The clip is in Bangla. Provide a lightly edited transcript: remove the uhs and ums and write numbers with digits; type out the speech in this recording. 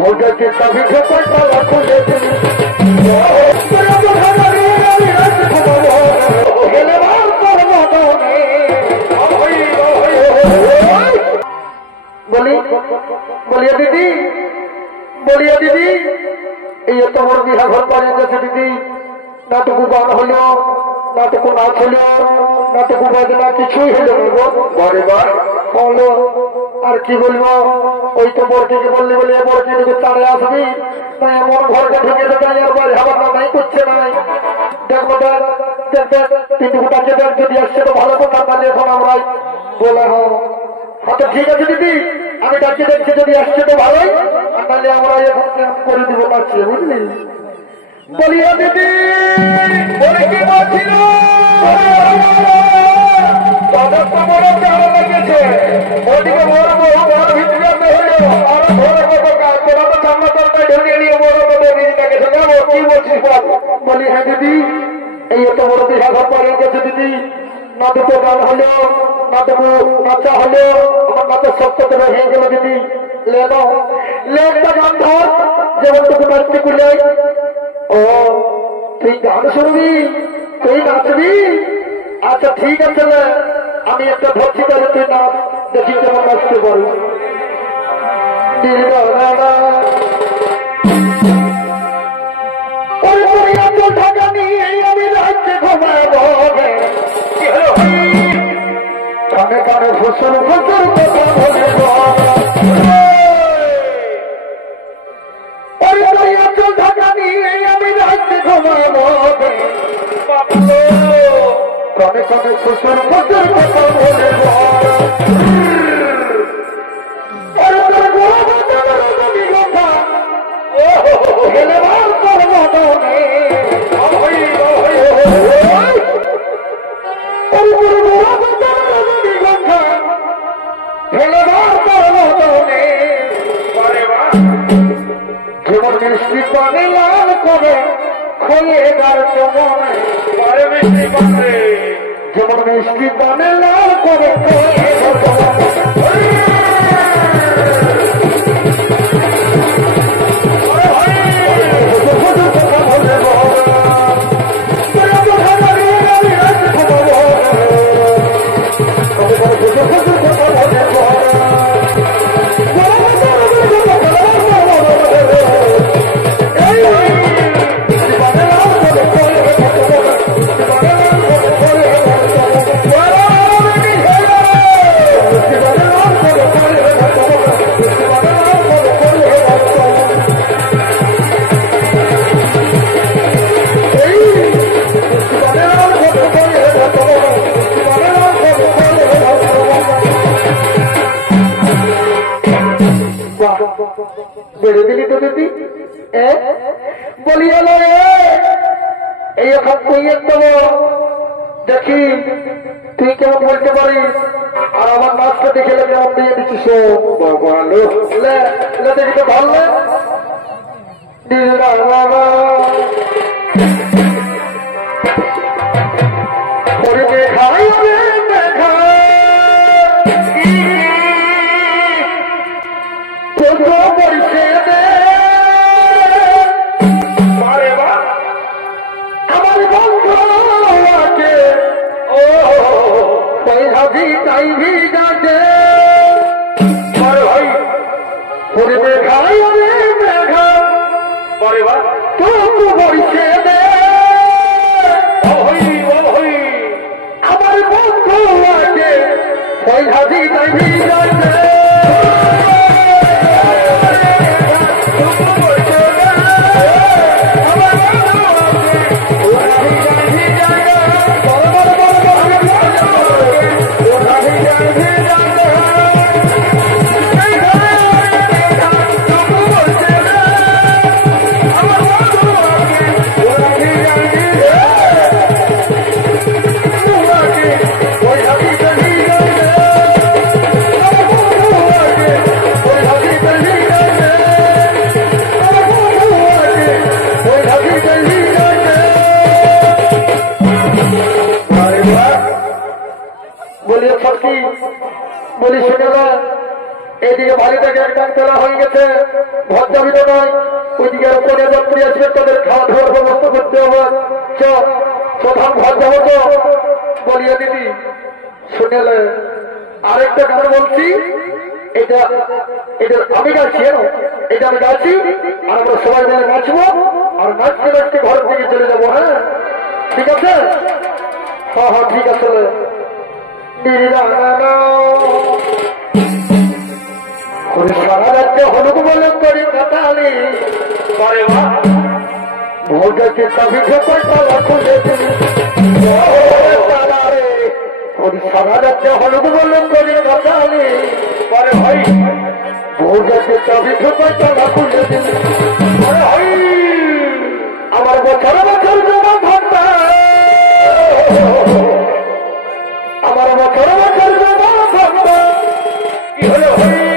भोगे के कभी झपटा लाखों लेते बोलिए दीदी ये तो मोर बिहा घर पाएंगे दीदी नाटकू गान हलो नाटकू नाच हलो नाटकू बाजना किछुई हलो बारे बार हलो আর কি বলবো ওই তো বরটিকে বললি বলে বরটি দিকে তাড়ে আসবি তাই এমন ঘরকে ঢুকে দেয় আর বাড়ি হাবার নাই করছে না দেখবো তিনটুকুটাকে দেখ যদি আসছে তো ভালো কথা তাহলে এখন আমরাই বলে হয়তো ঠিক আছে দিদি আমি ডাকি দেখছি যদি আসছে তো ভালোই আর তাহলে আমরা এখন করে দিব পারছি বুঝলি বলিয়া দিদি বলে কি বলছিল তাদের তো বড় ভালো লেগেছে ওদিকে বড় বড় ভিতরে হলো আর বড় বড় কাজ তোরা তো সামনে তরকারি ঢুকে নিয়ে বড় বড় দিদিটাকে শোনাবো কি বলছিস বলি হ্যাঁ দিদি এই এত বড় বিহা ঘর পাড়ে গেছে দিদি না দুটো গান হলো না দুটো নাচা হলো আমার নাচের সপ্তাহ হয়ে গেল দিদি লে একটা গান ধর যেমন টুকু নাচতে কুলে ও তুই গান শুনবি তুই নাচবি আচ্ছা ঠিক আছে আমি একটা ভর্তি করে তুই নাচ দেখি কেমন নাচতে পারি ঢাকা নিয়ে আমি রাজ্যে ঘুমাবো কানে কানে ফসল ফসল কথা বলবো ঢাকা নিয়ে আমি রাজ্যে ঘুমাবো কানে কানে ফসল ফসল কথা বলবো যেমন মিষ্টি পানে লাল করে খোয়ে গার চমনে যেমন মিষ্টি পানে লাল করে বেড়ে দিলি তো দিদি বলি হলো এই এখন কইয়ে দেবো দেখি তুই কেমন বলতে পারিস আর আমার নাচটা দেখে কেমন দিয়ে দিচ্ছিস দেখি তো ভালো এইদিকে বাড়িটাকে একদম তোলা হয়ে গেছে, ঘর যাবি তো নয়, ওইদিকে উপরে যাত্রী আসবে, তাদের খাওয়া দাওয়ার ব্যবস্থা করতে হবে। প্রধান ঘর যাবো তো বলিয়া দিদি শুনেলে। আরেকটা গান বলছি, এটা এটা আমি গাচ্ছি, এটা আমি গাচ্ছি, আর আমরা সবাই মিলে নাচবো, আর নাচতে নাচতে ঘরের দিকে চলে যাবো। হ্যাঁ ঠিক আছে, হ্যাঁ হ্যাঁ ঠিক আছে। সারা রাজ্যে হলুদ বলে করি কাটালি, ভোটাকে চাবি ঝোপাটা খুলে দিই। সারা রাজ্যে হলুদ বলে করি কাটালি, পরে ভাই ভোটাকে চাবি ঝোপাটা খুলে দিই। আমার বছর বছর জমা ভান্ডা, আমার বছর বছর জমা ভান্ডা কি হলো ভাই?